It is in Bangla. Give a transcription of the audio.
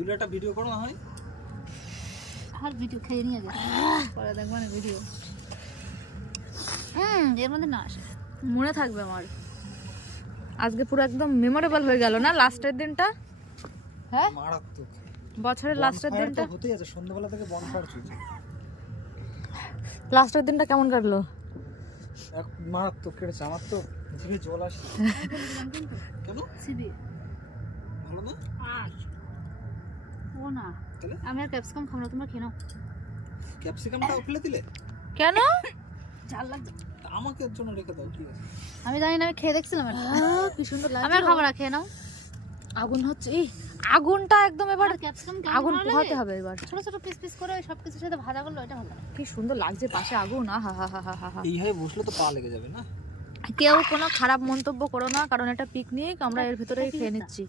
দুটো একটা ভিডিও করো না হয়। আর ভিডিও খেয়ে নিয়ে যা, পরে দেখবো না ভিডিও। এর মধ্যে না আসে, মনে থাকবে আমার। আজকে পুরো একদম মেমোরেবল হয়ে গেল না লাস্টের দিনটা? হ্যাঁ, মারাত্মক। বছরের লাস্টের দিনটা হতেই আছে, সন্ধ্যাবেলা থেকে বনফায়ার চলছে। লাস্টের দিনটা কেমন কাটলো? এক মারাত্মক কেটেছে আমার তো, জিভে জল আসছে। কেন সিবি ভালো না? ও না, তাহলে আমি আর ক্যাপসিকাম খাবো না, তোমরা খেয়ে নাও। ক্যাপসিকামটা ফেলে দিলে কেন? ঝাল লাগছে। আমাকে এর জন্য রেখে দাও, ঠিক আছে? আমি জানি না, আমি খেয়ে দেখছিলাম কি সুন্দর লাগছে। আমি আর খাবো না, খেয়ে নাও। আগুন হচ্ছে, এই আগুনটা একদম এবার ক্যাপসিকাম আগুন পোহাতে হবে এবার। ছোট ছোট পিস পিস করে সব কিছুর সাথে ভাজা করলে ওটা ভালো। কি সুন্দর লাগছে পাশে আগুন, আহা হা হা হা হা। এইভাবে বসলে তো পা লেগে যাবে না? কেউ কোনো খারাপ মন্তব্য করো না, কারণ এটা পিকনিক, আমরা এর ভিতরেই খেয়ে নিচ্ছি।